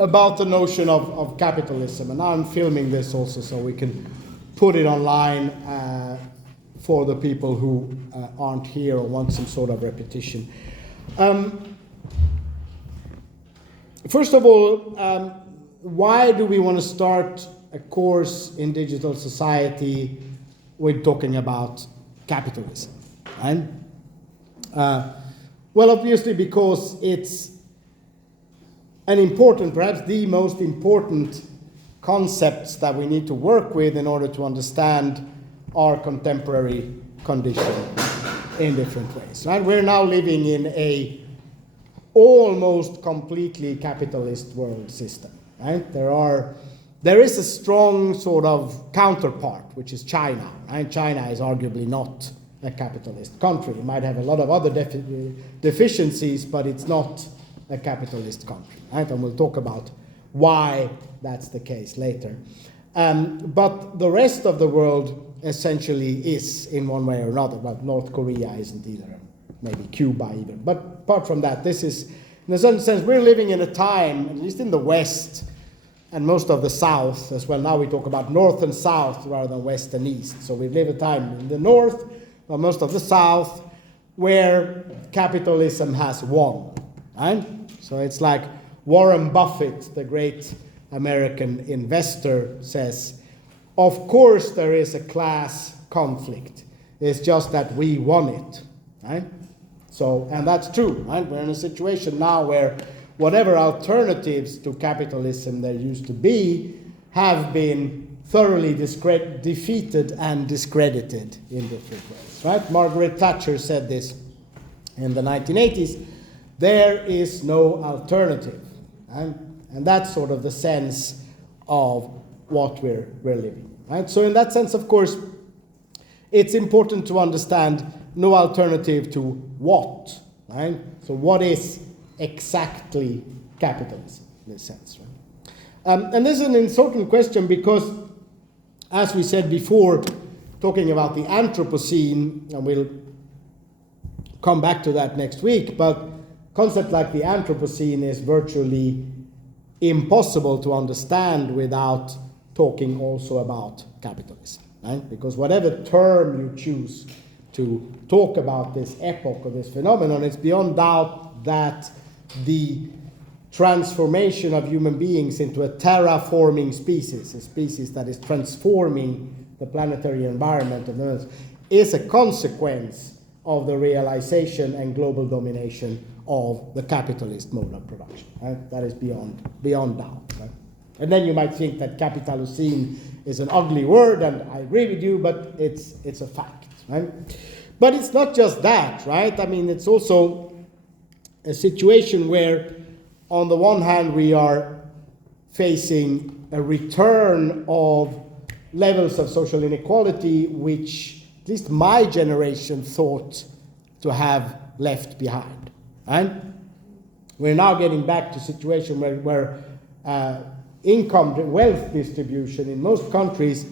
about the notion of capitalism. And now I'm filming this also so we can put it online for the people who aren't here or want some sort of repetition. First of all, why do we want to start a course in digital society with talking about capitalism? Right? Well, obviously because it's an important, perhaps the most important concepts that we need to work with in order to understand our contemporary condition in different ways. Right? We're now living in a almost completely capitalist world system. Right? There is a strong sort of counterpart, which is China. Right? China is arguably not a capitalist country. It might have a lot of other deficiencies, but it's not a capitalist country. Right? And we'll talk about why that's the case later. But the rest of the world essentially is in one way or another. But North Korea isn't either, maybe Cuba even. But apart from that, this is, in a certain sense, we're living in a time, at least in the West, and most of the South as well. Now we talk about North and South rather than West and East. So we live a time in the North, but most of the South, where capitalism has won. Right? So it's like Warren Buffett, the great American investor, says, of course there is a class conflict. It's just that we won it. Right? So, and that's true. Right? We're in a situation now where whatever alternatives to capitalism there used to be have been thoroughly defeated and discredited in different ways. Right? Margaret Thatcher said this in the 1980s. There is no alternative. Right? And that's sort of the sense of what we're living. Right? So in that sense, of course, it's important to understand no alternative to what. Right? So what is exactly capitalism in this sense? Right? And this is an important question because, as we said before, talking about the Anthropocene, and we'll come back to that next week, but concept like the Anthropocene is virtually impossible to understand without talking also about capitalism, right? Because whatever term you choose to talk about this epoch or this phenomenon, it's beyond doubt that the transformation of human beings into a terraforming species, a species that is transforming the planetary environment of the Earth, is a consequence of the realization and global domination of the capitalist mode of production. Right? That is beyond doubt. Right? And then you might think that Capitalocene is an ugly word, and I agree with you, but it's a fact. Right? But it's not just that, right? I mean, it's also a situation where, on the one hand, we are facing a return of levels of social inequality which at least my generation thought to have left behind. Right? We're now getting back to a situation where income and wealth distribution in most countries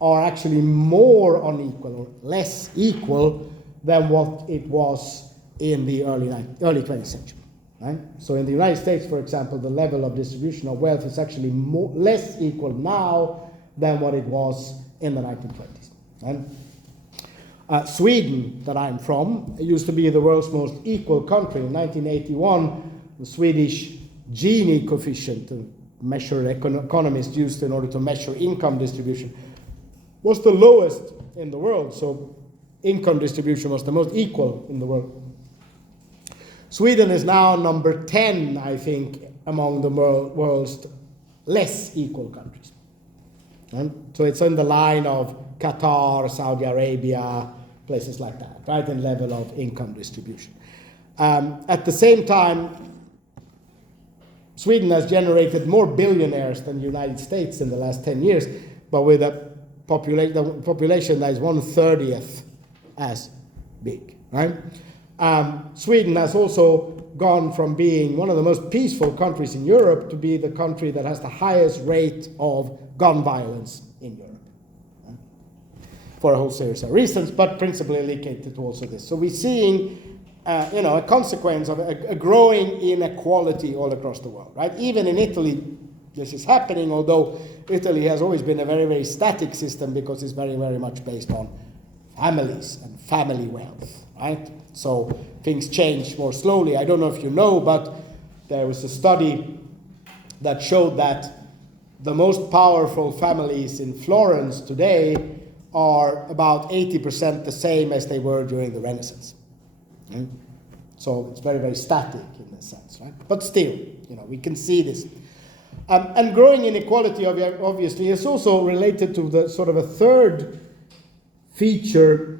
are actually more unequal or less equal than what it was in the early 20th century. Right? So in the United States, for example, the level of distribution of wealth is actually less equal now than what it was in the 1920s. Right? Sweden, that I'm from, used to be the world's most equal country. In 1981, the Swedish Gini coefficient, a measure economists used in order to measure income distribution, was the lowest in the world. So income distribution was the most equal in the world. Sweden is now number 10, I think, among the world's less equal countries. Right? So it's on the line of Qatar, Saudi Arabia, places like that, right, in level of income distribution. At the same time, Sweden has generated more billionaires than the United States in the last 10 years, but with a population that is 1/30 as big. Right? Sweden has also gone from being one of the most peaceful countries in Europe to be the country that has the highest rate of gun violence in Europe. For a whole series of reasons, but principally linked to also this. So we're seeing a consequence of a growing inequality all across the world, right? Even in Italy, this is happening, although Italy has always been a very, very static system because it's very, very much based on families and family wealth, right? So things change more slowly. I don't know if you know, but there was a study that showed that the most powerful families in Florence today are about 80% the same as they were during the Renaissance. Mm? So it's very, very static in a sense, right? But still, we can see this. And growing inequality, obviously, is also related to the sort of a third feature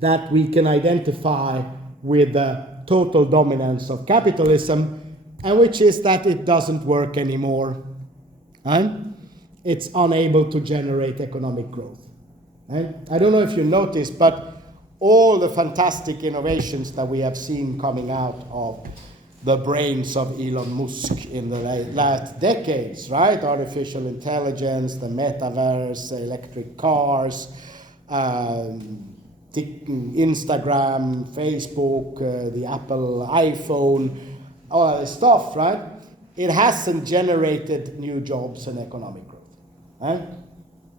that we can identify with the total dominance of capitalism, and which is that it doesn't work anymore. And it's unable to generate economic growth. And I don't know if you noticed, but all the fantastic innovations that we have seen coming out of the brains of Elon Musk in the last decades, right? Artificial intelligence, the metaverse, electric cars, Instagram, Facebook, the Apple iPhone, all of this stuff, right? It hasn't generated new jobs and economic growth. Right?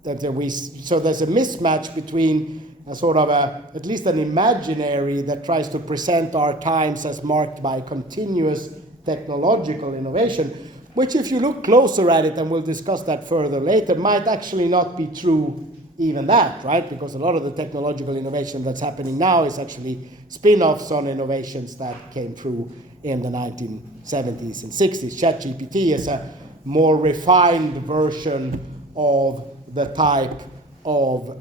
So there's a mismatch between a sort of at least an imaginary that tries to present our times as marked by continuous technological innovation, which if you look closer at it, and we'll discuss that further later, might actually not be true even that, right? Because a lot of the technological innovation that's happening now is actually spin-offs on innovations that came through in the 1970s and 60s. ChatGPT is a more refined version of the type of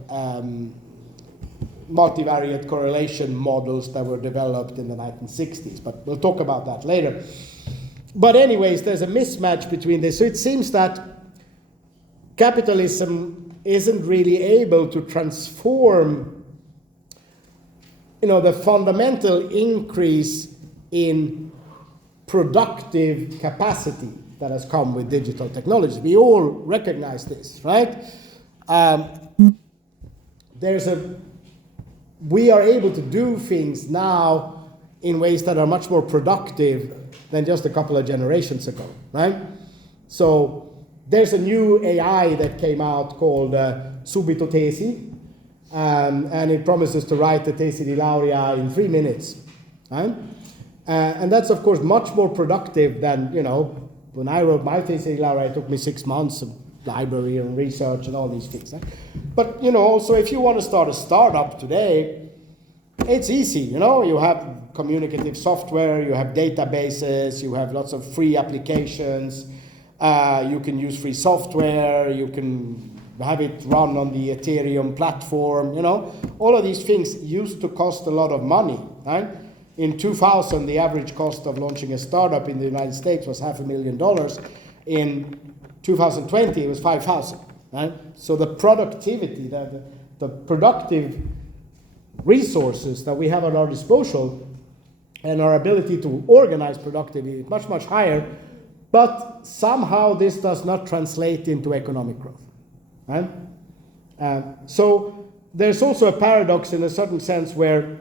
multivariate correlation models that were developed in the 1960s, but we'll talk about that later. But anyways, there's a mismatch between this. So it seems that capitalism isn't really able to transform, the fundamental increase in productive capacity that has come with digital technology. We all recognize this, right? We are able to do things now in ways that are much more productive than just a couple of generations ago, right? So there's a new AI that came out called Subito Tesi, and it promises to write the tesi di laurea in 3 minutes, right? And that's, of course, much more productive than, when I wrote my tesi di laurea, it took me 6 months of library and research and all these things. Right? But, also if you want to start a startup today, it's easy, you have communicative software, you have databases, you have lots of free applications, you can use free software, you can have it run on the Ethereum platform, all of these things used to cost a lot of money, right? In 2000, the average cost of launching a startup in the United States was $500,000. In 2020, it was $5,000, right? So the productivity, the productive resources that we have at our disposal and our ability to organize productivity is much, much higher, but somehow this does not translate into economic growth, right? So there's also a paradox in a certain sense where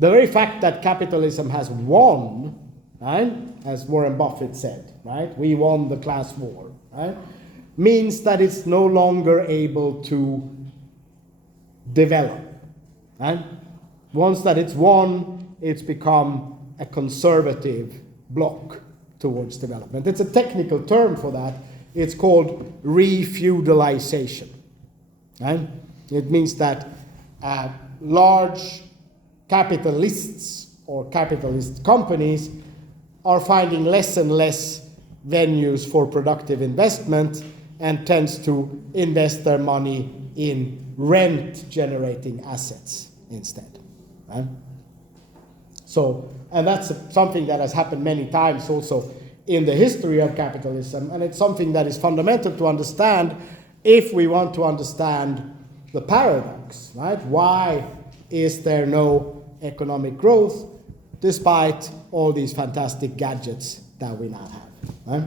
the very fact that capitalism has won, right, as Warren Buffett said, right, we won the class war, right, means that it's no longer able to develop, right? Once that it's won, it's become a conservative bloc towards development. It's a technical term for that. It's called refeudalization, right? It means that large capitalists or capitalist companies are finding less and less venues for productive investment and tends to invest their money in rent-generating assets instead, right? So, and that's something that has happened many times also in the history of capitalism, and it's something that is fundamental to understand if we want to understand the paradox, right? Why is there no economic growth despite all these fantastic gadgets that we now have, right?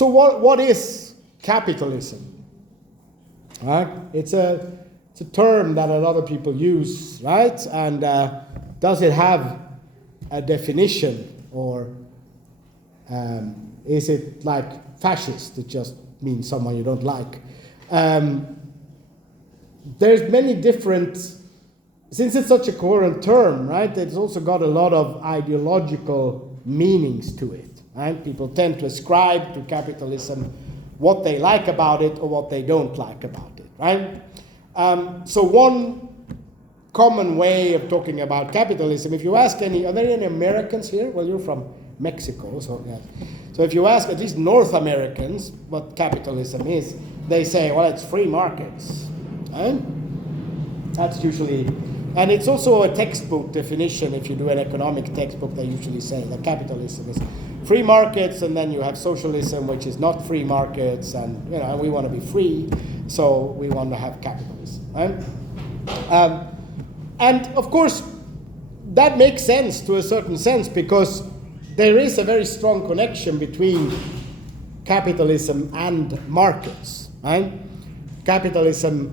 So what is capitalism? Right? It's a term that a lot of people use, right? And does it have a definition, or is it like fascist? It just means someone you don't like. There's many different, since it's such a current term, right? It's also got a lot of ideological meanings to it, right? People tend to ascribe to capitalism what they like about it or what they don't like about it, right? So one common way of talking about capitalism, if you ask are there any Americans here? Well, you're from Mexico, so yes. So if you ask at least North Americans what capitalism is, they say, well, it's free markets, right? That's usually, and it's also a textbook definition. If you do an economic textbook, they usually say that capitalism is free markets, and then you have socialism, which is not free markets, and we want to be free, so we want to have capitalism, right? And of course, that makes sense to a certain sense, because there is a very strong connection between capitalism and markets, right? Capitalism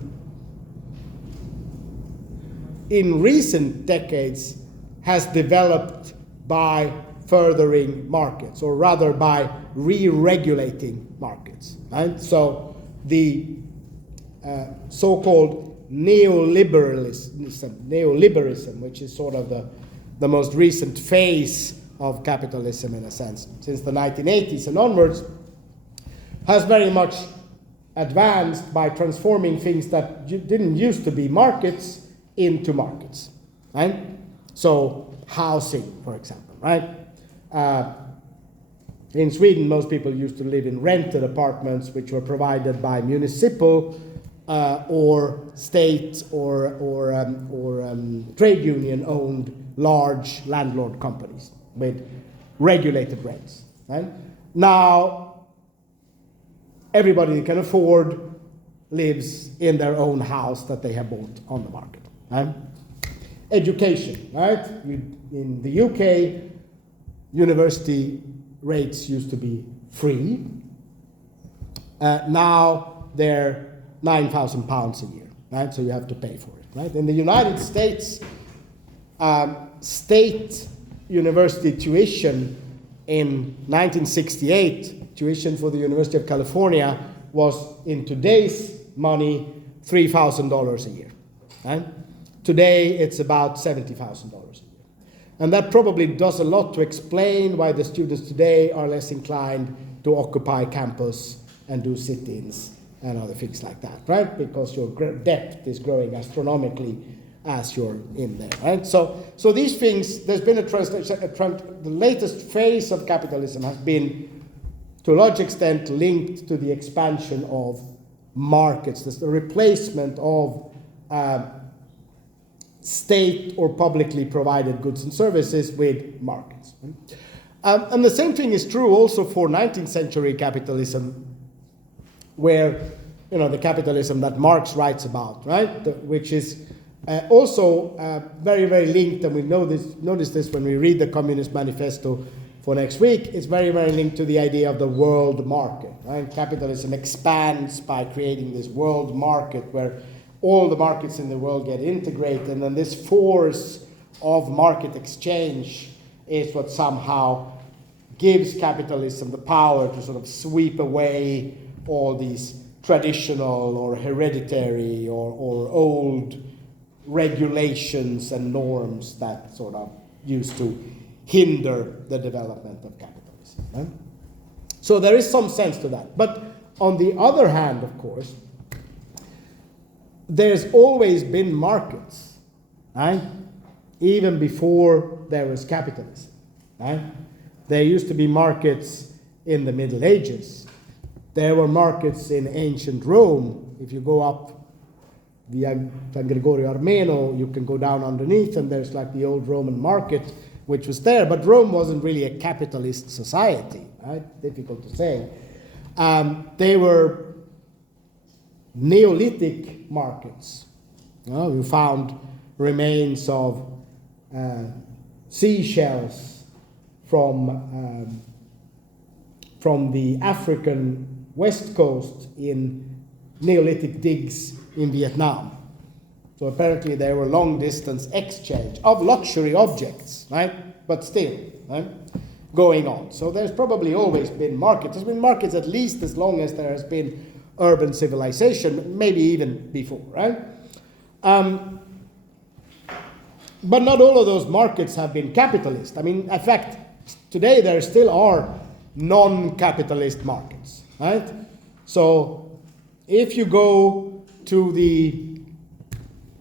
in recent decades has developed by furthering markets, or rather by re-regulating markets, right? So the so-called neoliberalism, which is sort of the most recent phase of capitalism in a sense, since the 1980s and onwards, has very much advanced by transforming things that didn't used to be markets into markets, right? So housing, for example, right? In Sweden, most people used to live in rented apartments, which were provided by municipal or state or trade union-owned large landlord companies with regulated rents, right? Now, everybody that can afford lives in their own house that they have bought on the market, right? Education, right? In the UK, university rates used to be free. Now they're £9,000 a year, right? So you have to pay for it, right? In the United States, state university tuition in 1968, tuition for the University of California was, in today's money, $3,000 a year, right? Today, it's about $70,000 a year. And that probably does a lot to explain why the students today are less inclined to occupy campus and do sit-ins and other things like that, right? Because your debt is growing astronomically as you're in there, right? So these things, there's been the latest phase of capitalism has been, to a large extent, linked to the expansion of markets. There's the replacement of state or publicly provided goods and services with markets. And the same thing is true also for 19th century capitalism, where, the capitalism that Marx writes about, right? Which is also very, very linked, and we notice this when we read the Communist Manifesto for next week. It's very, very linked to the idea of the world market, right? Capitalism expands by creating this world market where all the markets in the world get integrated, and then this force of market exchange is what somehow gives capitalism the power to sort of sweep away all these traditional or hereditary or old regulations and norms that sort of used to hinder the development of capitalism. Right? So there is some sense to that. But on the other hand, of course, there's always been markets, right? Even before there was capitalism, right? There used to be markets in the Middle Ages. There were markets in ancient Rome. If you go up via San Gregorio Armeno, you can go down underneath, and there's like the old Roman market, which was there. But Rome wasn't really a capitalist society, right? Difficult to say. They were Neolithic markets. We found remains of seashells from from the African west coast in Neolithic digs in Vietnam. So apparently there were long distance exchange of luxury objects, right? But still, right? Going on. So there's probably always been markets. There's been markets at least as long as there has been urban civilization, maybe even before, right? But not all of those markets have been capitalist. I mean, in fact, today there still are non-capitalist markets, right? So if you go to the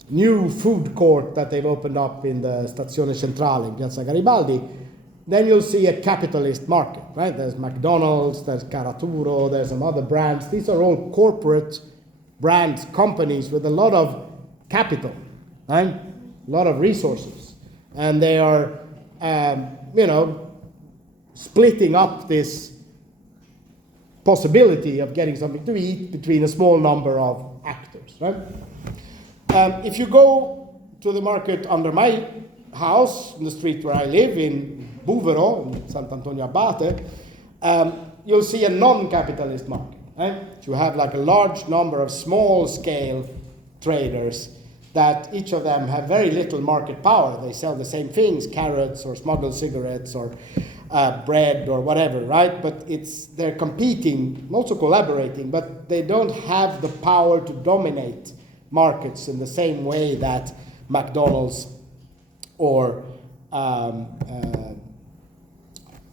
new food court that they've opened up in the Stazione Centrale in Piazza Garibaldi, then you'll see a capitalist market, right? There's McDonald's, there's Caraturo, there's some other brands. These are all corporate brands, companies with a lot of capital, right? A lot of resources. And they are, splitting up this possibility of getting something to eat between a small number of actors, right? If you go to the market under my house, in the street where I live, in Buvero, in Sant'Antonio Abate, you'll see a non-capitalist market. Right? You have like a large number of small-scale traders that each of them have very little market power. They sell the same things, carrots or smuggled cigarettes or bread or whatever, right? But they're competing, also collaborating, but they don't have the power to dominate markets in the same way that McDonald's or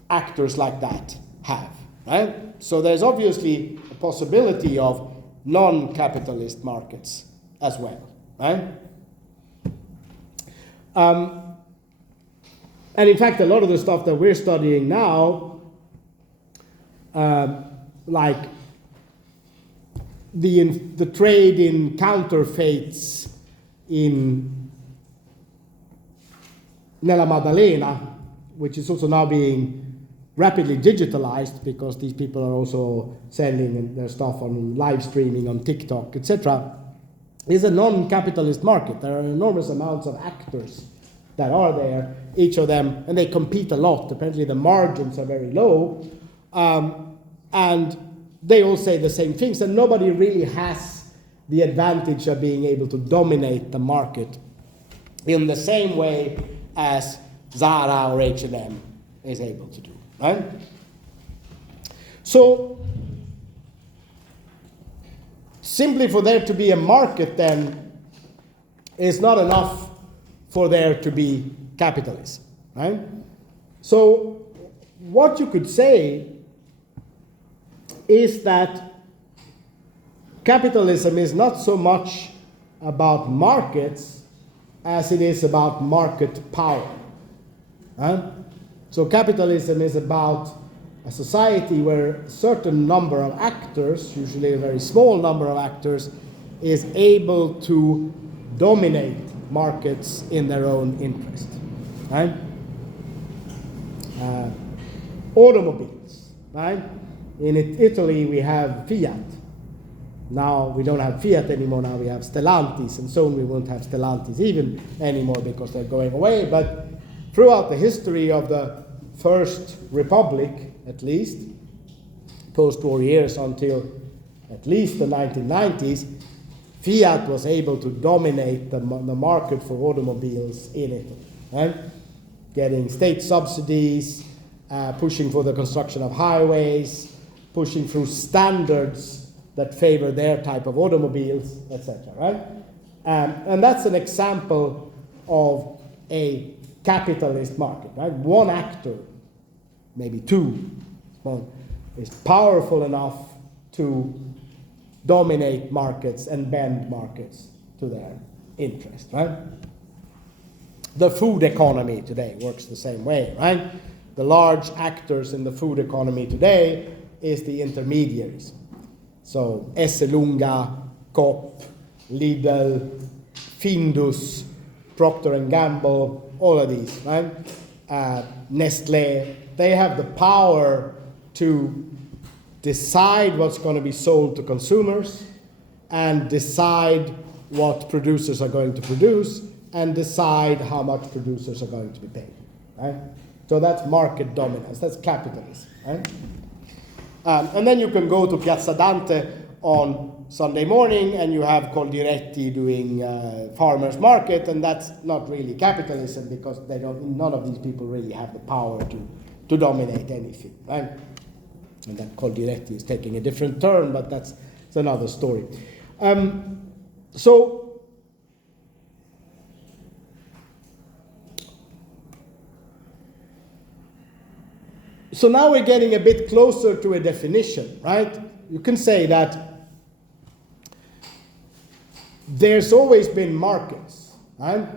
actors like that have, right? So there's obviously a possibility of non-capitalist markets as well, right? And in fact, a lot of the stuff that we're studying now, like the trade in counterfeits Nella Maddalena, which is also now being rapidly digitalized because these people are also selling their stuff on live streaming on TikTok, etc., is a non-capitalist market. There are enormous amounts of actors that are there, each of them, and they compete a lot. Apparently the margins are very low, and they all say the same things, and nobody really has the advantage of being able to dominate the market in the same way as Zara or H&M is able to do, right? So, simply for there to be a market then is not enough for there to be capitalism, right? So, what you could say is that capitalism is not so much about markets as it is about market power. So capitalism is about a society where a certain number of actors, usually a very small number of actors, is able to dominate markets in their own interest. Right? Automobiles, right? In Italy we have Fiat. Now we don't have Fiat anymore, now we have Stellantis, and soon we won't have Stellantis even anymore because they're going away. But throughout the history of the First Republic, at least, post-war years until at least the 1990s, Fiat was able to dominate the market for automobiles in Italy, right? Getting state subsidies, pushing for the construction of highways, pushing through standards that favor their type of automobiles, etc., right? And that's an example of a capitalist market, right? One actor, maybe two, is powerful enough to dominate markets and bend markets to their interest, right? The food economy today works the same way, right? The large actors in the food economy today is the intermediaries. So Esselunga, Coop, Lidl, Findus, Procter & Gamble, all of these, right? Nestlé, they have the power to decide what's going to be sold to consumers and decide what producers are going to produce and decide how much producers are going to be paid, right? So that's market dominance, that's capitalism, right? And then you can go to Piazza Dante on Sunday morning and you have Coldiretti doing farmers market, and that's not really capitalism because none of these people really have the power to dominate anything, right? And then Coldiretti is taking a different turn, but that's another story. So now we're getting a bit closer to a definition, right? You can say that there's always been markets, right?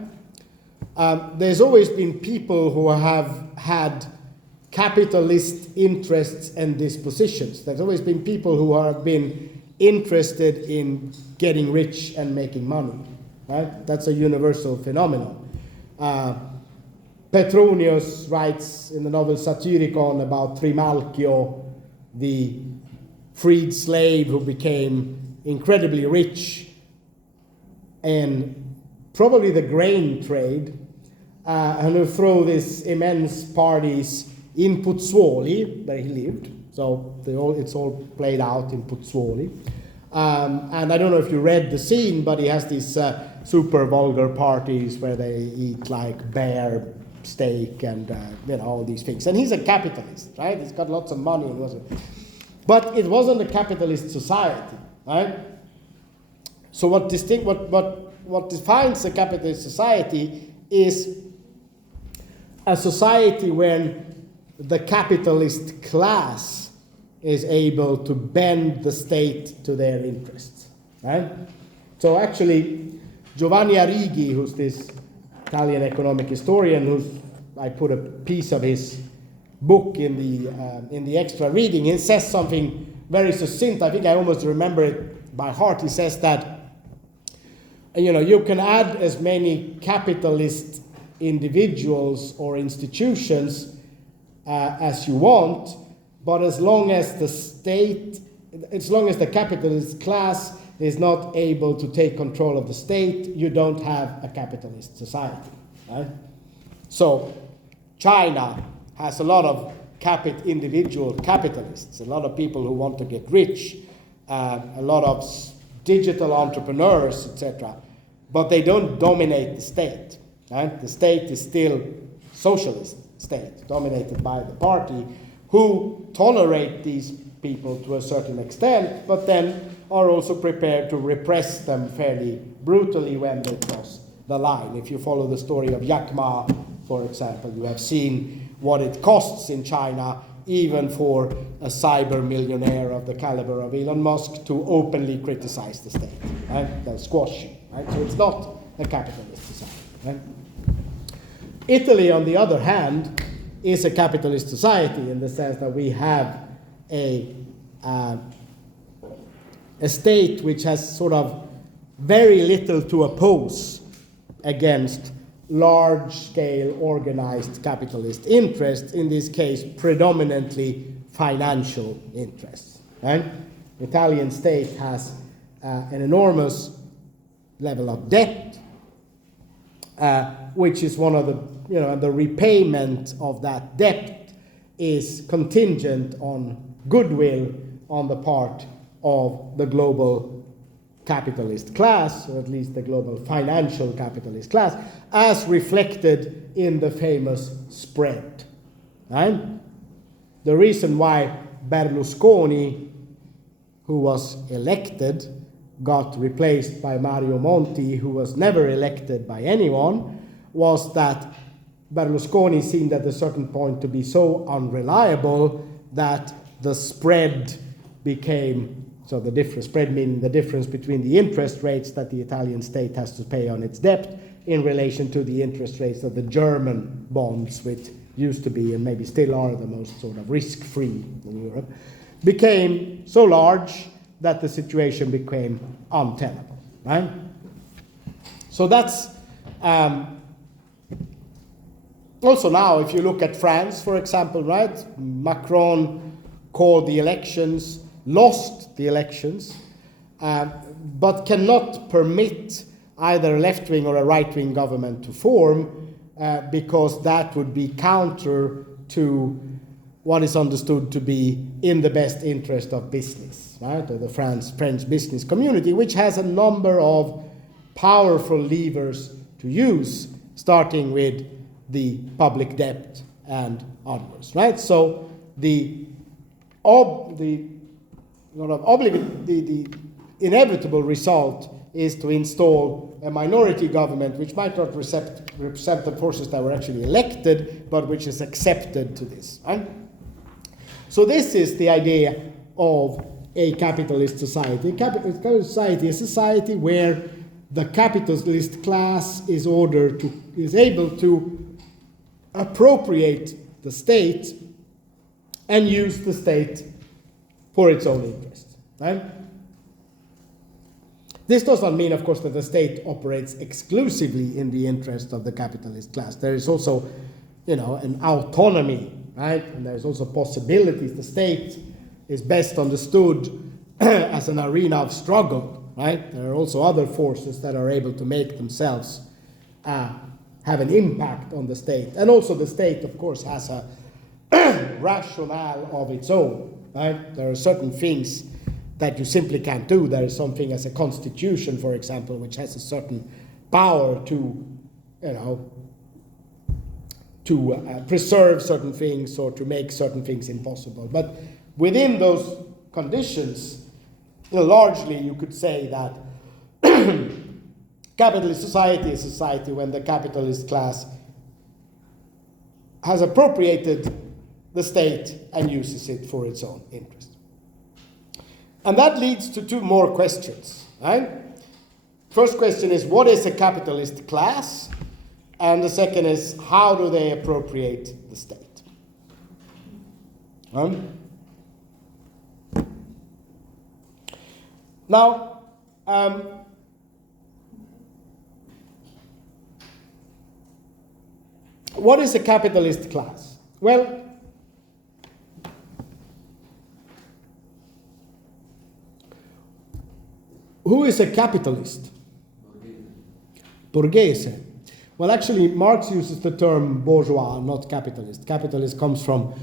There's always been people who have had capitalist interests and dispositions. There's always been people who have been interested in getting rich and making money, right? That's a universal phenomenon. Petronius writes in the novel Satyricon about Trimalchio, the freed slave who became incredibly rich in probably the grain trade, and who threw these immense parties in Pozzuoli, where he lived. So it's all played out in Pozzuoli. And I don't know if you read the scene, but he has these super vulgar parties where they eat like bear steak and all these things. And he's a capitalist, right? He's got lots of money. But it wasn't a capitalist society, right? So what defines a capitalist society is a society when the capitalist class is able to bend the state to their interests, right? So actually, Giovanni Arrighi, who's this Italian economic historian, I put a piece of his book in the extra reading. He says something very succinct. I think I almost remember it by heart. He says that you can add as many capitalist individuals or institutions as you want, but as long as the capitalist class is not able to take control of the state, you don't have a capitalist society, right? So China has a lot of individual capitalists, a lot of people who want to get rich, a lot of digital entrepreneurs, etc. But they don't dominate the state, right? The state is still socialist state, dominated by the party, who tolerate these people to a certain extent, but then are also prepared to repress them fairly brutally when they cross the line. If you follow the story of Jack Ma, for example, you have seen what it costs in China, even for a cyber millionaire of the caliber of Elon Musk, to openly criticize the state, right? They'll squash you, right? So it's not a capitalist society, right? Italy, on the other hand, is a capitalist society in the sense that we have a state which has sort of very little to oppose against large-scale organized capitalist interests, in this case predominantly financial interests. Right? The Italian state has an enormous level of debt, which is one of the repayment of that debt is contingent on goodwill on the part of the global capitalist class, or at least the global financial capitalist class, as reflected in the famous spread. Right? The reason why Berlusconi, who was elected, got replaced by Mario Monti, who was never elected by anyone, was that Berlusconi seemed at a certain point to be so unreliable that the spread became, so the difference, spread meaning the difference between the interest rates that the Italian state has to pay on its debt in relation to the interest rates of the German bonds, which used to be and maybe still are the most sort of risk-free in Europe, became so large that the situation became untenable, right? So that's also now, if you look at France, for example, right? Macron called the elections, lost the elections, but cannot permit either a left-wing or a right-wing government to form because that would be counter to what is understood to be in the best interest of business, right? Or the French business community, which has a number of powerful levers to use, starting with the public debt and onwards, right? So the inevitable result is to install a minority government which might not represent the forces that were actually elected, but which is accepted to this, right? So this is the idea of a capitalist society. A capitalist society is a society where the capitalist class is able to appropriate the state and use the state for its own interests, right? This does not mean, of course, that the state operates exclusively in the interest of the capitalist class. There is also, an autonomy, right? And there's also possibilities. The state is best understood as an arena of struggle, right? There are also other forces that are able to make themselves have an impact on the state. And also the state, of course, has a rationale of its own, right? There are certain things that you simply can't do. There is something as a constitution, for example, which has a certain power to preserve certain things or to make certain things impossible. But within those conditions, largely you could say that capitalist society is a society when the capitalist class has appropriated the state and uses it for its own interest. And that leads to two more questions, right? First question is, what is a capitalist class? And the second is, how do they appropriate the state? Now, what is a capitalist class? Well, who is a capitalist? Borghese. Well, actually, Marx uses the term bourgeois, not capitalist. Capitalist comes from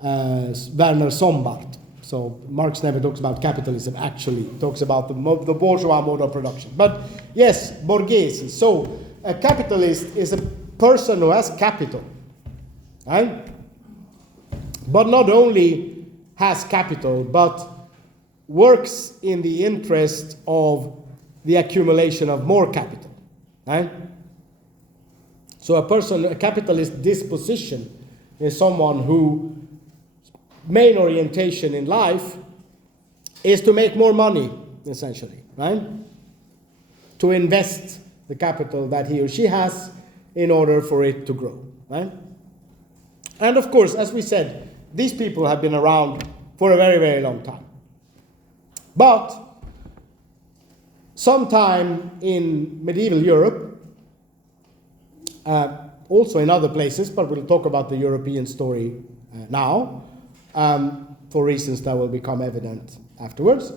Werner Sombart. So Marx never talks about capitalism, actually. He talks about the bourgeois mode of production. But yes, Borghese. So a capitalist is a person who has capital, right? But not only has capital, but works in the interest of the accumulation of more capital, right? So a capitalist disposition is someone whose main orientation in life is to make more money, essentially, right? To invest the capital that he or she has in order for it to grow, right? And of course, as we said, these people have been around for a very, very long time. But sometime in medieval Europe, also in other places, but we'll talk about the European story now, for reasons that will become evident afterwards.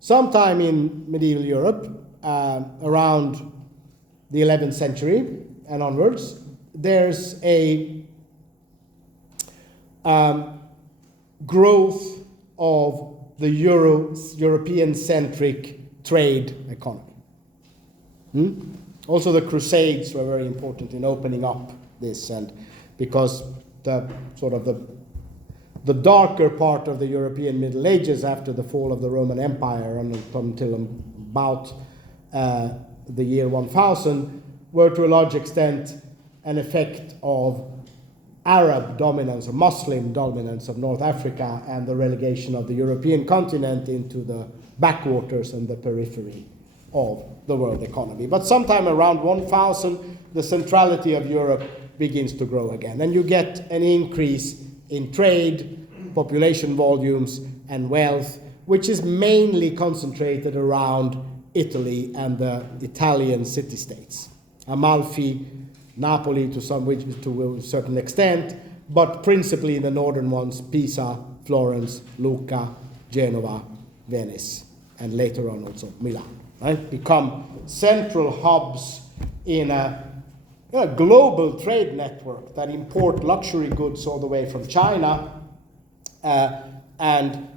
Sometime in medieval Europe, around the 11th century and onwards, there's a growth of the European-centric trade economy. Also, the Crusades were very important in opening up this, and because the darker part of the European Middle Ages after the fall of the Roman Empire until about the year 1000 were to a large extent an effect of Arab dominance or Muslim dominance of North Africa and the relegation of the European continent into the backwaters and the periphery of the world economy. But sometime around 1000, the centrality of Europe begins to grow again. And you get an increase in trade, population volumes, and wealth, which is mainly concentrated around Italy and the Italian city-states. Amalfi, Napoli to a certain extent, but principally the northern ones, Pisa, Florence, Lucca, Genova, Venice, and later on also Milan, right? Become central hubs in a global trade network that import luxury goods all the way from China and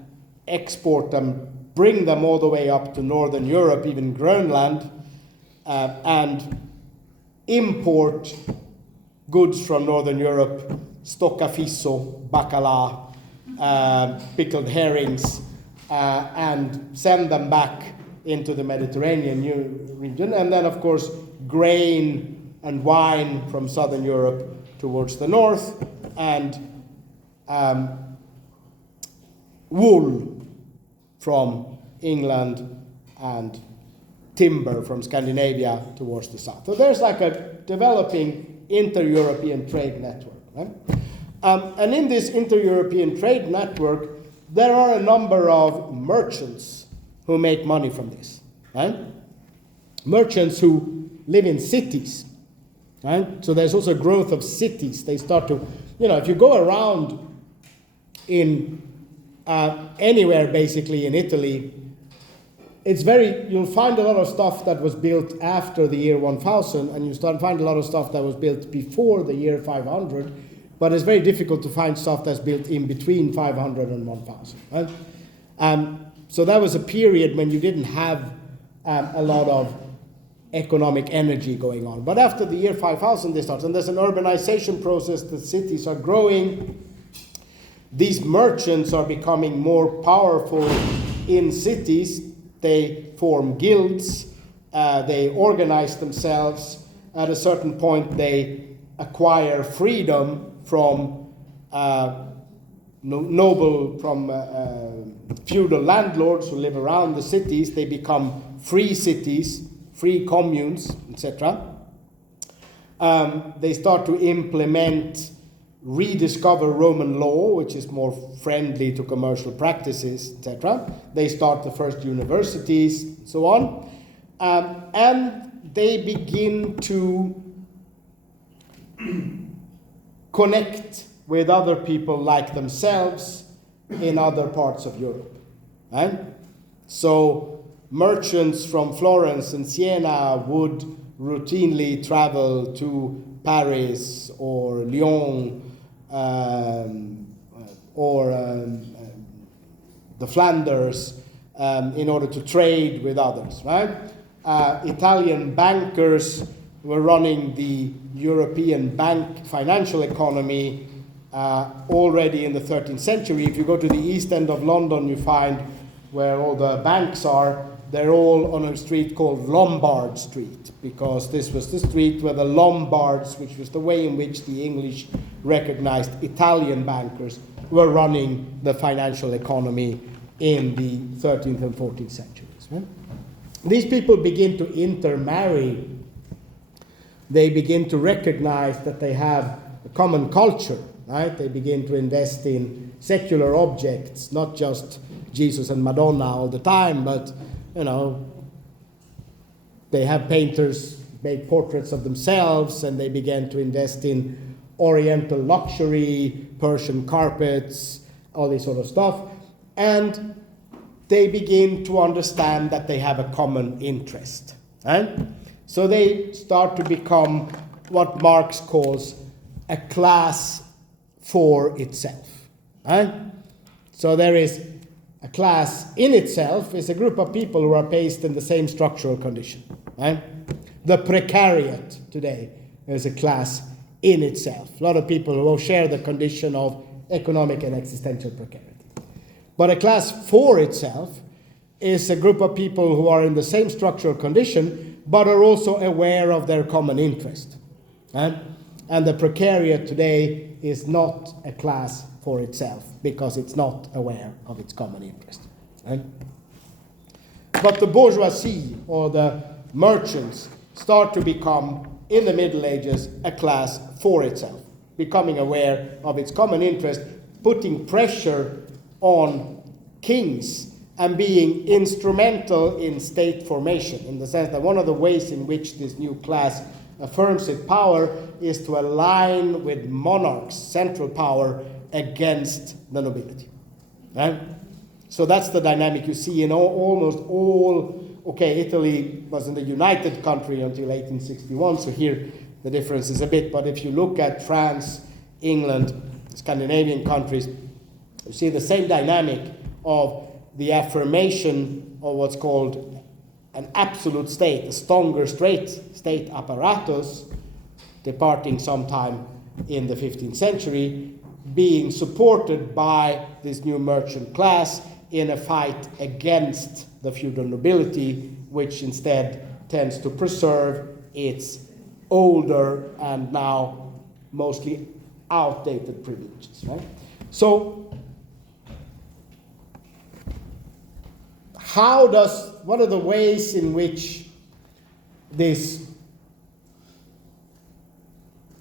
export them, bring them all the way up to Northern Europe, even Greenland, and import goods from Northern Europe, stoccafisso, bacala, pickled herrings, and send them back into the Mediterranean region. And then, of course, grain and wine from Southern Europe towards the north, and wool from England, and timber from Scandinavia towards the south. So there's like a developing inter-European trade network. Right? And in this inter-European trade network, there are a number of merchants who make money from this. Right? Merchants who live in cities. Right? So there's also growth of cities. They start to, if you go around in anywhere basically in Italy, you'll find a lot of stuff that was built after the year 1000, and you find a lot of stuff that was built before the year 500, but it's very difficult to find stuff that's built in between 500 and 1000. Right? So that was a period when you didn't have a lot of economic energy going on. But after the year 5000, they start, and there's an urbanization process, the cities are growing, these merchants are becoming more powerful in cities. They form guilds, they organize themselves. At a certain point, they acquire freedom from feudal landlords who live around the cities. They become free cities, free communes, etc. They start to rediscover Roman law, which is more friendly to commercial practices, etc. They start the first universities, and so on. And they begin to connect with other people like themselves in other parts of Europe. Right? So merchants from Florence and Siena would routinely travel to Paris or Lyon or the Flanders in order to trade with others, right? Italian bankers were running the European bank financial economy already in the 13th century. If you go to the east end of London, you find where all the banks are. They're all on a street called Lombard Street, because this was the street where the Lombards, which was the way in which the English recognized Italian bankers, were running the financial economy in the 13th and 14th centuries. Right? These people begin to intermarry. They begin to recognize that they have a common culture. Right? They begin to invest in secular objects, not just Jesus and Madonna all the time, but they have painters make portraits of themselves, and they began to invest in Oriental luxury, Persian carpets, all this sort of stuff. And they begin to understand that they have a common interest. Right? So they start to become what Marx calls a class for itself. Right? So there is a class in itself is a group of people who are based in the same structural condition. Right? The precariat today is a class in itself. A lot of people who share the condition of economic and existential precarity. But a class for itself is a group of people who are in the same structural condition, but are also aware of their common interest. Right? And the precariat today is not a class for itself, because it's not aware of its common interest. Right? But the bourgeoisie, or the merchants, start to become, in the Middle Ages, a class for itself, becoming aware of its common interest, putting pressure on kings, and being instrumental in state formation, in the sense that one of the ways in which this new class affirms its power is to align with monarchs' central power against the nobility. Right? So that's the dynamic you see in almost all. Okay, Italy was in the United Country until 1861, so here the difference is a bit. But if you look at France, England, Scandinavian countries, You see the same dynamic of the affirmation of what's called an absolute state, a stronger state apparatus, departing sometime in the 15th century, being supported by this new merchant class in a fight against the feudal nobility, which instead tends to preserve its older and now mostly outdated privileges. Right? So, what are the ways in which this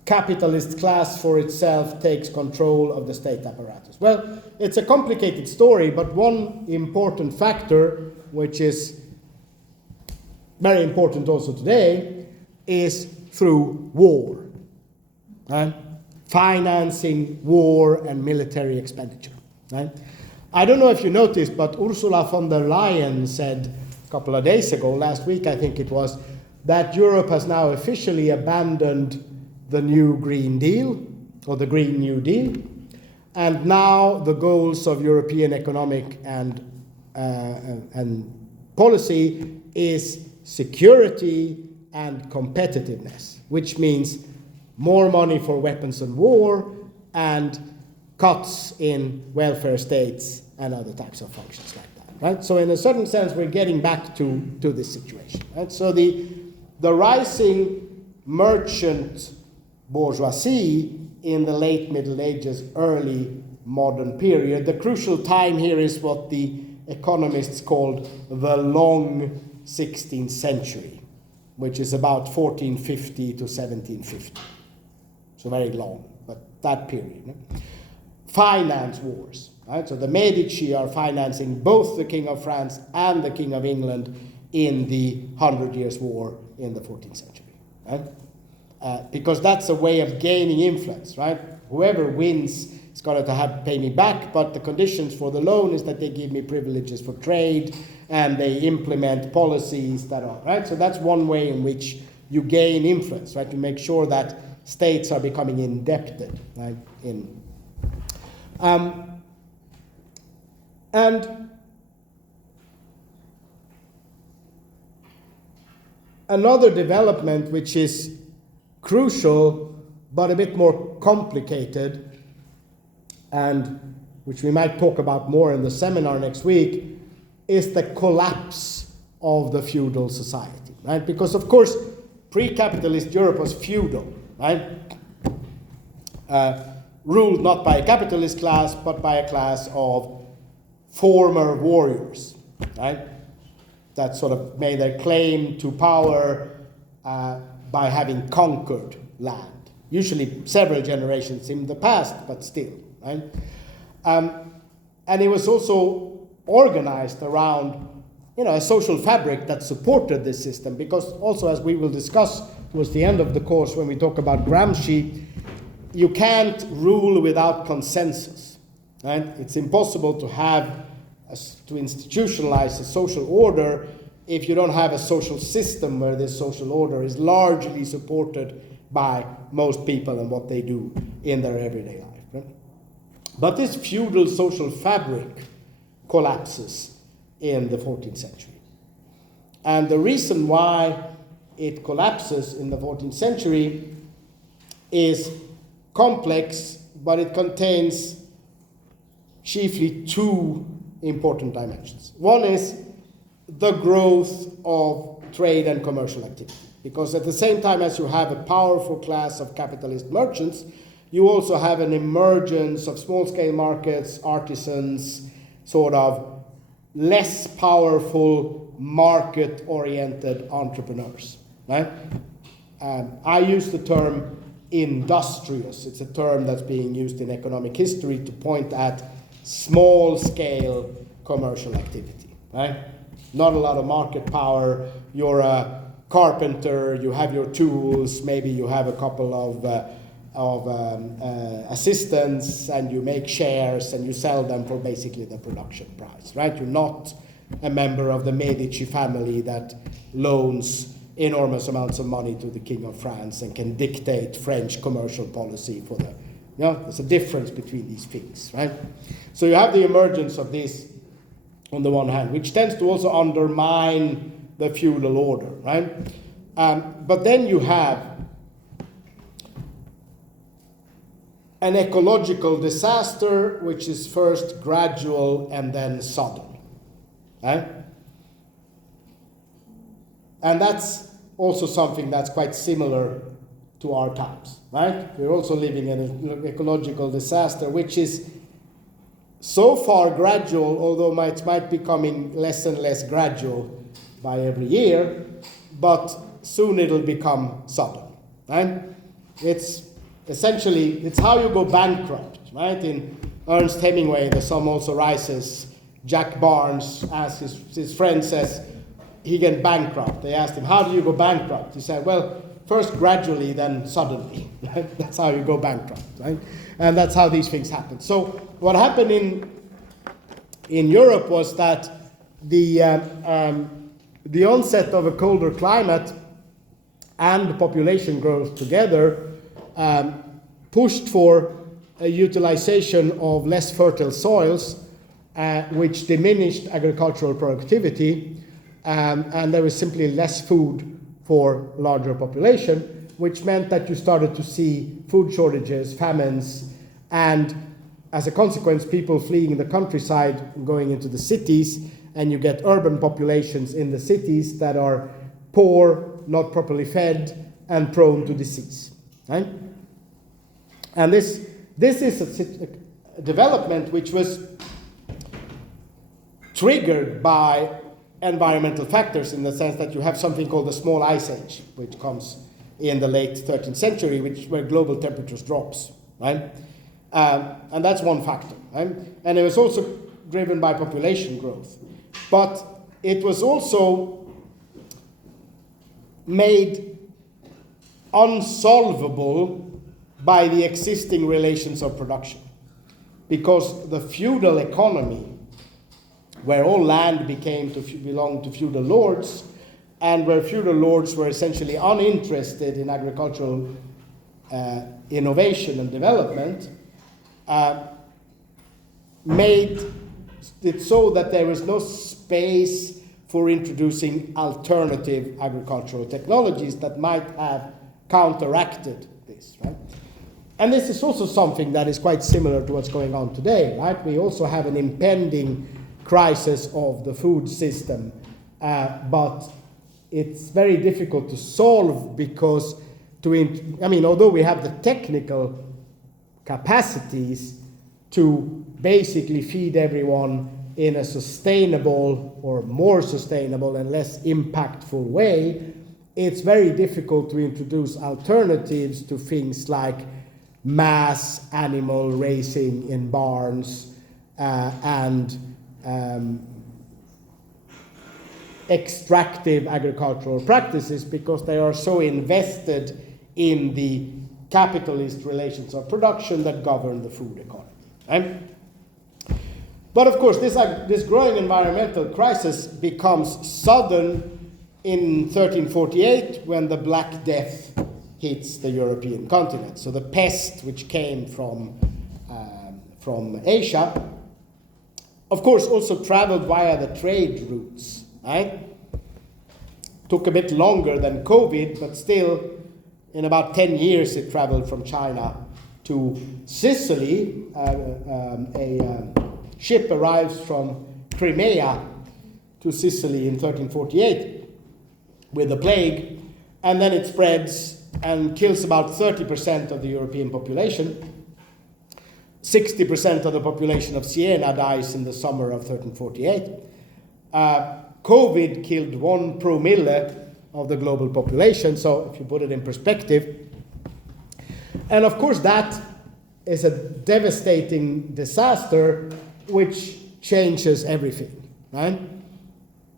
capitalist class for itself takes control of the state apparatus? Well, it's a complicated story, but one important factor, which is very important also today, is through war, right? Financing war and military expenditure. Right? I don't know if you noticed, but Ursula von der Leyen said a couple of days ago, last week I think it was, that Europe has now officially abandoned the new Green Deal, or the Green New Deal, and now the goals of European economic and policy is security and competitiveness, which means more money for weapons and war and cuts in welfare states and other types of functions like that. Right? So in a certain sense, we're getting back to this situation. Right? So the rising merchant bourgeoisie in the late Middle Ages, early modern period, the crucial time here is what the economists called the long 16th century, which is about 1450 to 1750. So very long, but that period. No? Finance wars. Right? So the Medici are financing both the King of France and the King of England in the 100 Years' War in the 14th century. Right? Because that's a way of gaining influence. Right? Whoever wins is going to have to pay me back, but the conditions for the loan is that they give me privileges for trade and they implement policies that are. Right? So that's one way in which you gain influence, right? To make sure that states are becoming indebted, right? And another development which is crucial but a bit more complicated, and which we might talk about more in the seminar next week, is the collapse of the feudal society, right? Because of course, pre-capitalist Europe was feudal, right? Ruled not by a capitalist class, but by a class of former warriors, right? That sort of made their claim to power by having conquered land, usually several generations in the past, but still, right? And it was also organized around, a social fabric that supported this system, because also, as we will discuss towards the end of the course when we talk about Gramsci, you can't rule without consensus, right? It's impossible to institutionalize a social order if you don't have a social system where this social order is largely supported by most people and what they do in their everyday life. Right? But this feudal social fabric collapses in the 14th century. And the reason why it collapses in the 14th century is complex, but it contains chiefly two important dimensions. One is the growth of trade and commercial activity. Because at the same time as you have a powerful class of capitalist merchants, you also have an emergence of small-scale markets, artisans, sort of less powerful market-oriented entrepreneurs. Right? I use the term industrious. It's a term that's being used in economic history to point at small-scale commercial activity. Right? Not a lot of market power. You're a carpenter, you have your tools, maybe you have a couple of assistants, and you make shares and you sell them for basically the production price, right? You're not a member of the Medici family that loans enormous amounts of money to the King of France and can dictate French commercial policy for the There's a difference between these things, right? So you have the emergence of this on the one hand, which tends to also undermine the feudal order, right? But then you have an ecological disaster, which is first gradual and then sudden, right? And that's also something that's quite similar to our times, right? We're also living in an ecological disaster, which is so far gradual, although it might be becoming less and less gradual by every year, but soon it'll become sudden, right? It's essentially, it's how you go bankrupt, right? In Ernest Hemingway, The Sun Also Rises, Jack Barnes, as his friend says, he went bankrupt. They asked him, how do you go bankrupt? He said, well, first gradually, then suddenly. Right? That's how you go bankrupt, right? And that's how these things happen. So what happened in Europe was that the onset of a colder climate and population growth together pushed for a utilization of less fertile soils, which diminished agricultural productivity, and there was simply less food for a larger population, which meant that you started to see food shortages, famines, and as a consequence, people fleeing the countryside, going into the cities, and you get urban populations in the cities that are poor, not properly fed, and prone to disease, right? And this is a development which was triggered by environmental factors, in the sense that you have something called the Small Ice Age, which comes in the late 13th century, where global temperatures drops, right? And that's one factor, right? And it was also driven by population growth. But it was also made unsolvable by the existing relations of production. Because the feudal economy, where all land became to belong to feudal lords, and where feudal lords were essentially uninterested in agricultural innovation and development, made it so that there was no space for introducing alternative agricultural technologies that might have counteracted this, right? And this is also something that is quite similar to what's going on today, right? We also have an impending crisis of the food system, but it's very difficult to solve because, although we have the technical capacities to basically feed everyone in a sustainable or more sustainable and less impactful way, it's very difficult to introduce alternatives to things like mass animal raising in barns and extractive agricultural practices, because they are so invested in the capitalist relations of production that govern the food economy. Right? But of course, this growing environmental crisis becomes sudden in 1348, when the Black Death hits the European continent. So the pest, which came from Asia, of course, also traveled via the trade routes, right? Took a bit longer than COVID, but still, in about 10 years, it traveled from China to Sicily. A ship arrives from Crimea to Sicily in 1348 with the plague, and then it spreads and kills about 30% of the European population. 60% of the population of Siena dies in the summer of 1348. COVID killed 1 promille of the global population, so if you put it in perspective. And of course, that is a devastating disaster which changes everything, right?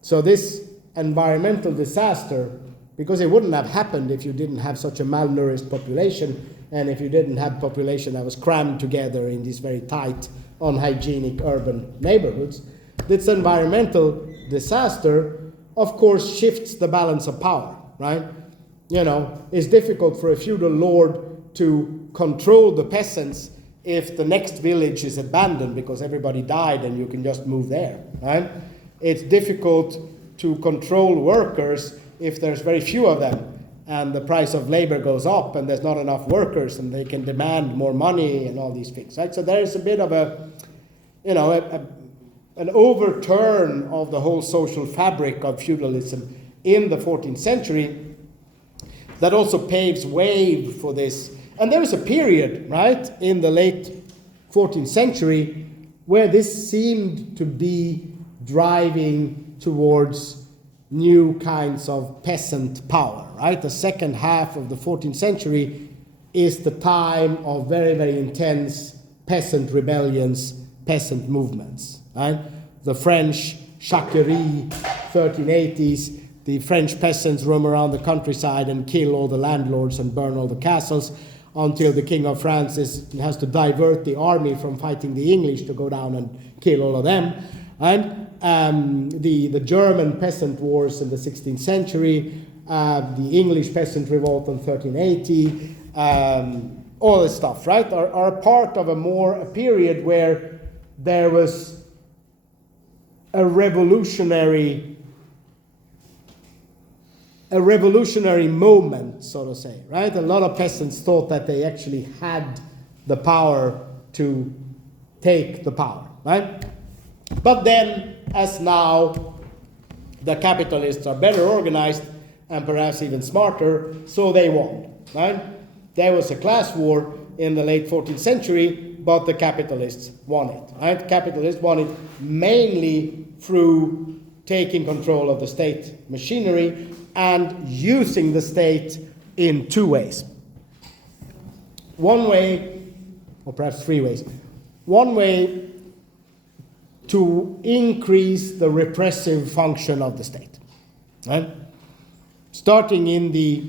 So this environmental disaster, because it wouldn't have happened if you didn't have such a malnourished population, and if you didn't have a population that was crammed together in these very tight, unhygienic urban neighborhoods, this environmental disaster, of course, shifts the balance of power, right? It's difficult for a feudal lord to control the peasants if the next village is abandoned because everybody died and you can just move there, right? It's difficult to control workers if there's very few of them and the price of labor goes up and there's not enough workers and they can demand more money and all these things, right? So there is a bit of an overturn of the whole social fabric of feudalism in the 14th century that also paves way for this. And there was a period, right, in the late 14th century where this seemed to be driving towards new kinds of peasant power, right? The second half of the 14th century is the time of very, very intense peasant rebellions, peasant movements, right? The French Jacquerie, 1380s, the French peasants roam around the countryside and kill all the landlords and burn all the castles until the King of France has to divert the army from fighting the English to go down and kill all of them. And the German peasant wars in the 16th century, the English peasant revolt in 1380, all this stuff, right, are part of a period where there was a revolutionary moment, so to say, right? A lot of peasants thought that they actually had the power to take the power, right? But then, as now, the capitalists are better organized and perhaps even smarter, so they won, right? There was a class war in the late 14th century, but the capitalists won it, right? Capitalists won it mainly through taking control of the state machinery and using the state in two ways. One way, or perhaps three ways. One way to increase the repressive function of the state, right? Starting in the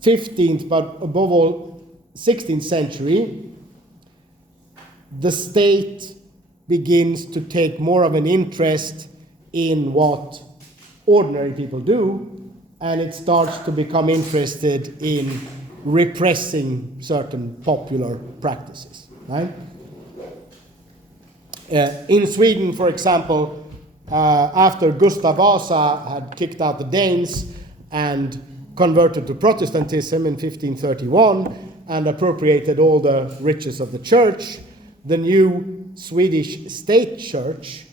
15th, but above all 16th century, the state begins to take more of an interest in what ordinary people do, and it starts to become interested in repressing certain popular practices, right? In Sweden, for example, after Gustav Vasa had kicked out the Danes and converted to Protestantism in 1531 and appropriated all the riches of the church, the new Swedish state church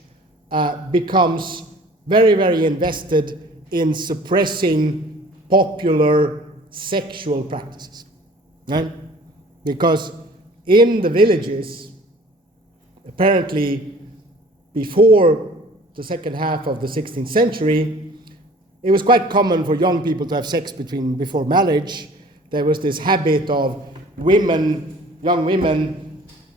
becomes very, very invested in suppressing popular sexual practices, right? Because in the villages, apparently before the second half of the 16th century, it was quite common for young people to have sex before marriage. There was this habit of young women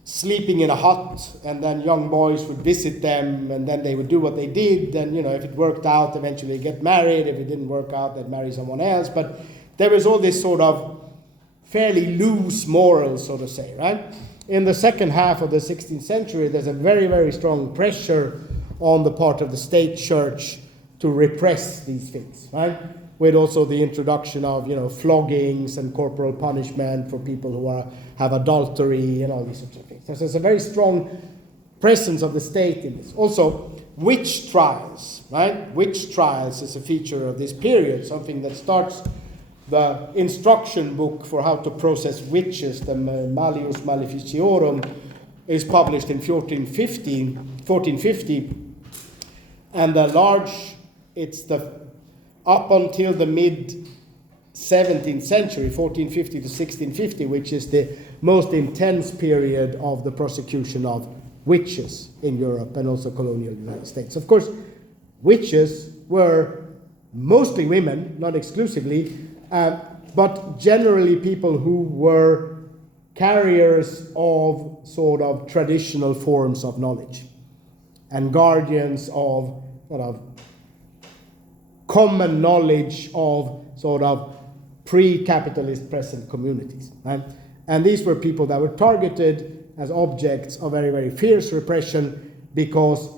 sleeping in a hut, and then young boys would visit them, and then they would do what they did, and if it worked out, eventually they'd get married. If it didn't work out, they'd marry someone else. But there was all this sort of fairly loose morals, so to say, right? In the second half of the 16th century, there's a very, very strong pressure on the part of the state church to repress these things, right? With also the introduction of, floggings and corporal punishment for people who have adultery and all these sorts of things. So there's a very strong presence of the state in this. Also, witch trials, right? Witch trials is a feature of this period, something that starts the instruction book for how to process witches, the Malleus Maleficiorum, is published in 1450, and up until the mid 17th century, 1450 to 1650, which is the most intense period of the prosecution of witches in Europe and also colonial United States. Of course, witches were mostly women, not exclusively, but generally people who were carriers of sort of traditional forms of knowledge and guardians of sort of common knowledge of sort of pre-capitalist present communities, right? And these were people that were targeted as objects of very, very fierce repression because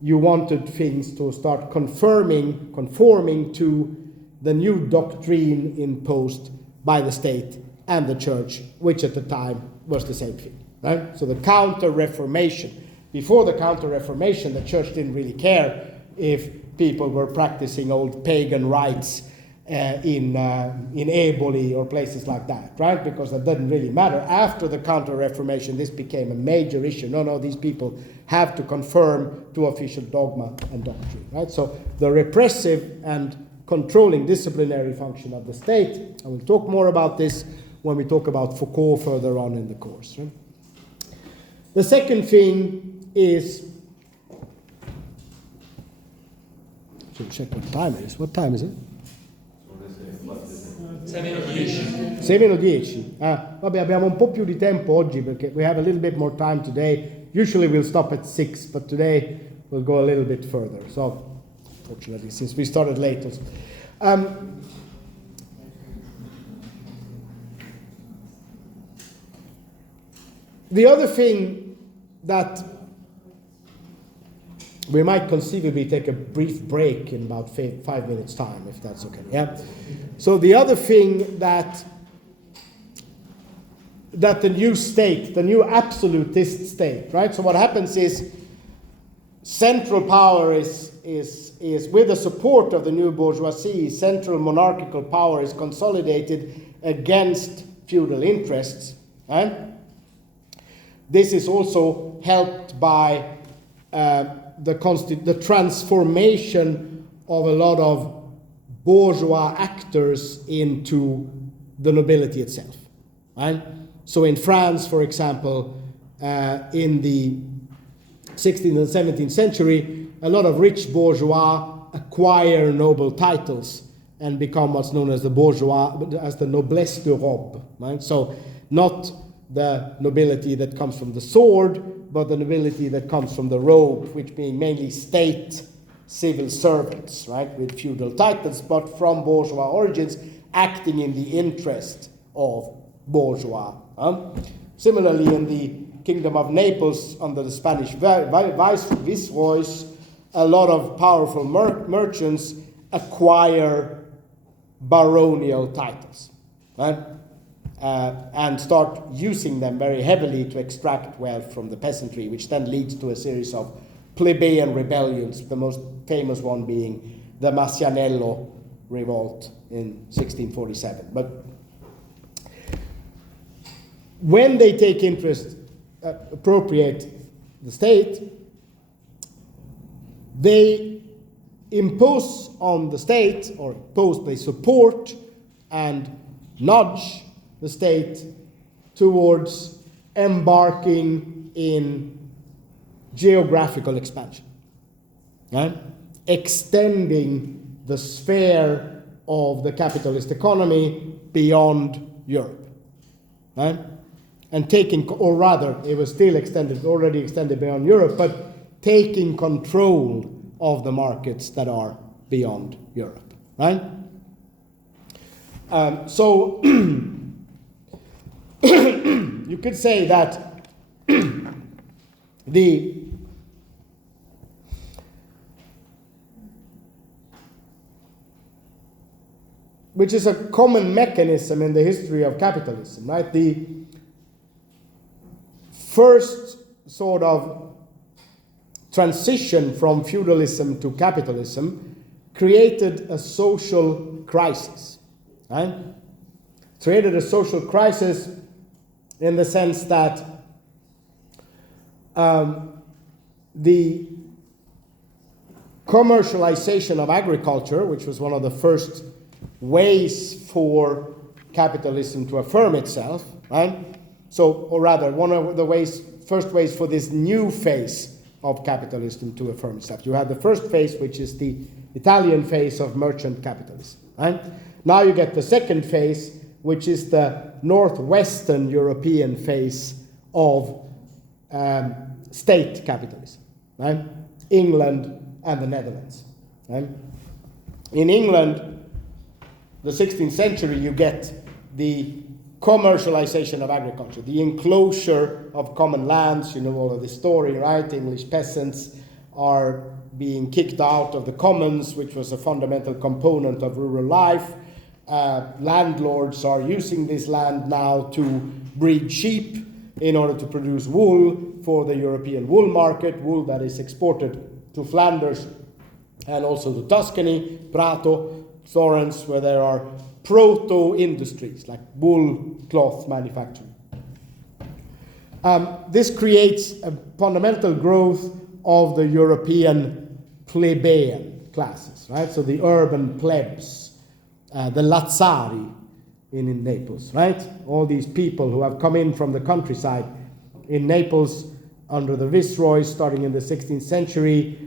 you wanted things to start conforming to the new doctrine imposed by the state and the church, which at the time was the same thing, right? So the Counter-Reformation. Before the Counter-Reformation, the church didn't really care if people were practicing old pagan rites in Eboli or places like that, right? Because that didn't really matter. After the Counter-Reformation, this became a major issue. No, these people have to conform to official dogma and doctrine, right? So the repressive and controlling disciplinary function of the state, I will talk more about this when we talk about Foucault further on in the course, right? The second thing is, should check what time it is. What time is it? 6:10. Vabbè, abbiamo un po' più di tempo oggi perché we have a little bit more time today. Usually we'll stop at 6, but today we'll go a little bit further. So, fortunately, since we started late. The other thing that we might conceivably take a brief break in about 5 minutes' time, if that's okay. Yeah. So the other thing that the new state, the new absolutist state, right? So what happens is central power is with the support of the new bourgeoisie, central monarchical power is consolidated against feudal interests, right? This is also helped by the transformation of a lot of bourgeois actors into the nobility itself, right? So in France, for example, in the 16th and 17th century, a lot of rich bourgeois acquire noble titles and become what's known as the bourgeois, as the noblesse de robe, right? So not the nobility that comes from the sword, but the nobility that comes from the robe, which being mainly state civil servants, right, with feudal titles, but from bourgeois origins, acting in the interest of bourgeois. Similarly, in the Kingdom of Naples, under the Spanish viceroys, a lot of powerful merchants acquire baronial titles, right? And start using them very heavily to extract wealth from the peasantry, which then leads to a series of plebeian rebellions, the most famous one being the Masaniello revolt in 1647. But when they take interest, appropriate the state, they impose on the state, or they support and nudge the state towards embarking in geographical expansion, right? Extending the sphere of the capitalist economy beyond Europe, right? And taking, or rather, it was still already extended beyond Europe, but taking control of the markets that are beyond Europe, right? So you could say that which is a common mechanism in the history of capitalism, right? The first sort of transition from feudalism to capitalism created a social crisis, right? Created a social crisis in the sense that the commercialization of agriculture, which was one of the first ways for capitalism to affirm itself, right? So, or rather, one of the first ways for this new phase of capitalism to affirm itself. You have the first phase, which is the Italian phase of merchant capitalism, right? Now you get the second phase, which is the northwestern European phase of state capitalism, right? England and the Netherlands, right? In England, the 16th century, you get the commercialization of agriculture, the enclosure of common lands. You know all of this story, right? English peasants are being kicked out of the commons, which was a fundamental component of rural life. landlords are using this land now to breed sheep in order to produce wool for the European wool market, wool that is exported to Flanders and also to Tuscany, Prato, Florence, where there are proto-industries like wool cloth manufacturing. This creates a fundamental growth of the European plebeian classes, right? So the urban plebs, the Lazzari in Naples, right? All these people who have come in from the countryside in Naples under the viceroys starting in the 16th century.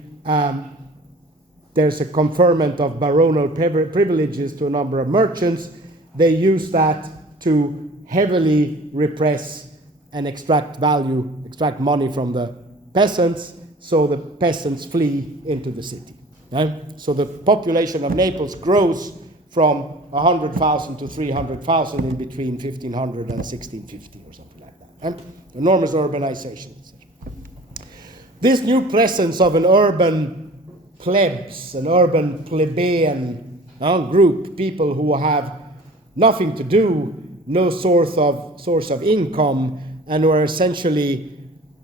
There's a conferment of baronial privileges to a number of merchants. They use that to heavily repress and extract money from the peasants, so the peasants flee into the city. Right? So the population of Naples grows from 100,000 to 300,000 in between 1500 and 1650 or something like that. Right? Enormous urbanization. This new presence of an urban plebs, an urban plebeian group, people who have nothing to do, no source of income, and who are essentially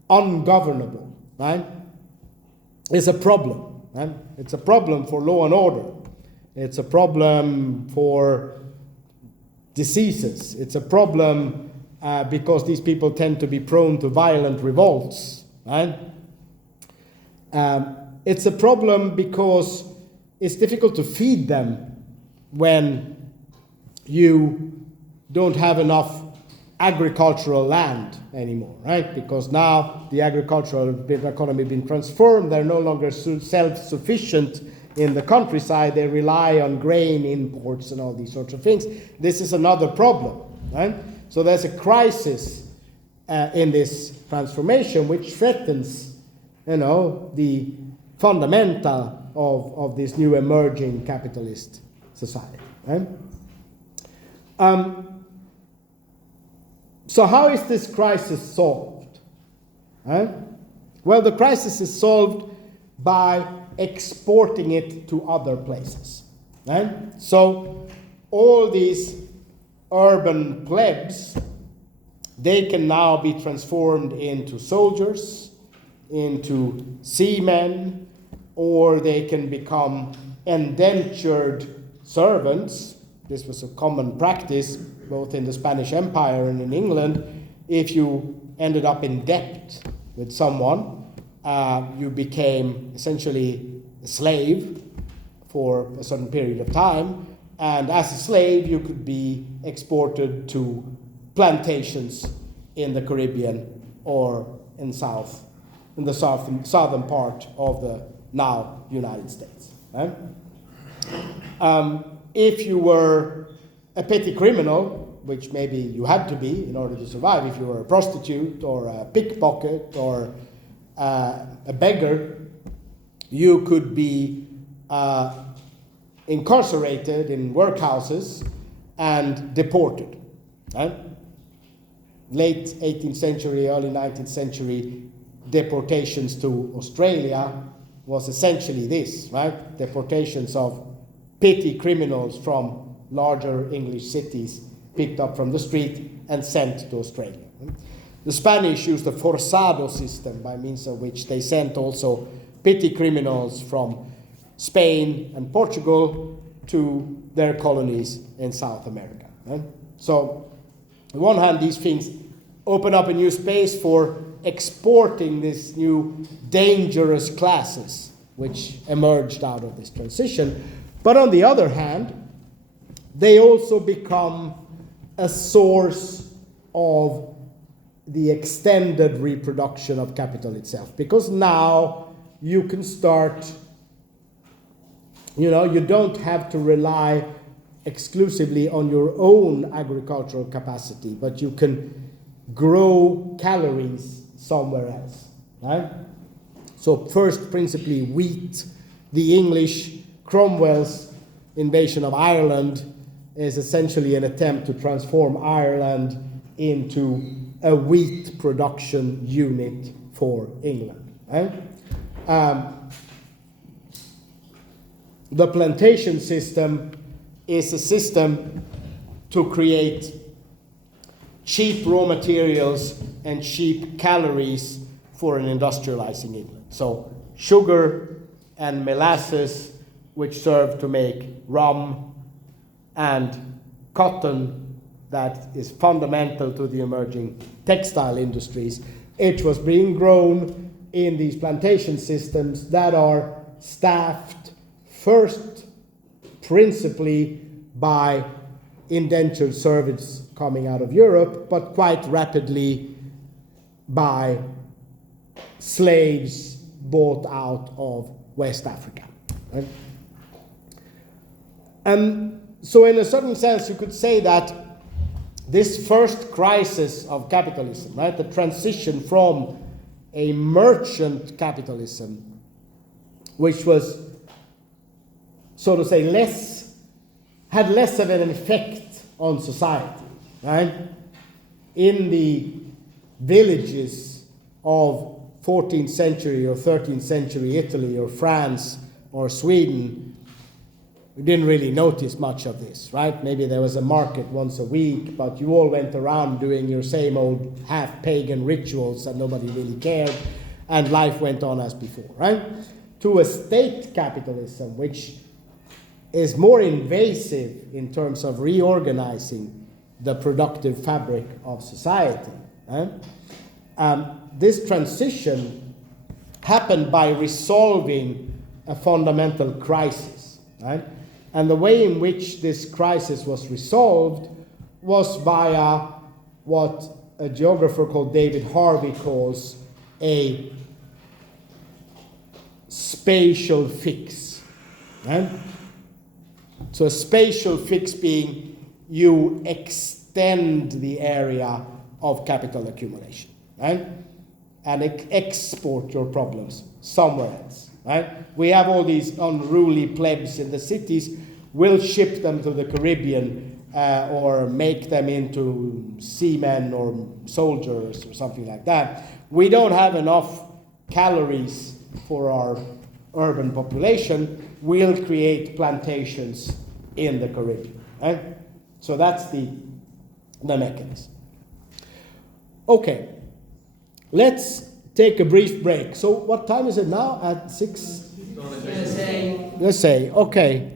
ungovernable, right? Is a problem. Right? It's a problem for law and order. It's a problem for diseases. It's a problem because these people tend to be prone to violent revolts, right? It's a problem because it's difficult to feed them when you don't have enough agricultural land anymore, right? Because now the agricultural economy has been transformed. They're no longer self-sufficient in the countryside. They rely on grain imports and all these sorts of things. This is another problem, right? So there's a crisis in this transformation which threatens, the fundamental of this new emerging capitalist society, right? So how is this crisis solved? Right? Well, the crisis is solved by exporting it to other places. Right? So all these urban plebs, they can now be transformed into soldiers, into seamen, or they can become indentured servants. This was a common practice both in the Spanish Empire and in England. If you ended up in debt with someone, you became essentially a slave for a certain period of time, and as a slave you could be exported to plantations in the Caribbean or in the southern part of the now United States. Right? If you were a petty criminal, which maybe you had to be in order to survive, if you were a prostitute or a pickpocket or a beggar, you could be incarcerated in workhouses and deported. Right? Late 18th century, early 19th century deportations to Australia was essentially this, right? Deportations of petty criminals from larger English cities picked up from the street and sent to Australia. The Spanish used the forzado system, by means of which they sent also petty criminals from Spain and Portugal to their colonies in South America. Right? So, on one hand, these things open up a new space for exporting these new dangerous classes which emerged out of this transition. But on the other hand, they also become a source of the extended reproduction of capital itself. Because now you can start, you don't have to rely exclusively on your own agricultural capacity, but you can grow calories somewhere else, right? So first, principally wheat. The English, Cromwell's invasion of Ireland is essentially an attempt to transform Ireland into a wheat production unit for England. Right? The plantation system is a system to create cheap raw materials and cheap calories for an industrializing inlet. So sugar and molasses, which serve to make rum, and cotton, that is fundamental to the emerging textile industries. It was being grown in these plantation systems that are staffed first principally by indentured servants coming out of Europe, but quite rapidly by slaves bought out of West Africa. Right? And so in a certain sense, you could say that this first crisis of capitalism, right, the transition from a merchant capitalism, which was, so to say, had less of an effect on society, right? In the villages of 14th century or 13th century Italy or France or Sweden, we didn't really notice much of this, right? Maybe there was a market once a week, but you all went around doing your same old half-pagan rituals and nobody really cared, and life went on as before, right? To a state capitalism, which is more invasive in terms of reorganizing the productive fabric of society. Right? This transition happened by resolving a fundamental crisis, right? And the way in which this crisis was resolved was via what a geographer called David Harvey calls a spatial fix. Right? So a spatial fix being you extend the area of capital accumulation, right? And export your problems somewhere else, right? We have all these unruly plebs in the cities. We'll ship them to the Caribbean or make them into seamen or soldiers or something like that. We don't have enough calories for our urban population. We'll create plantations in the Caribbean, right? So that's the mechanism. Okay, let's take a brief break. So what time is it now? At 6? Let's say, okay.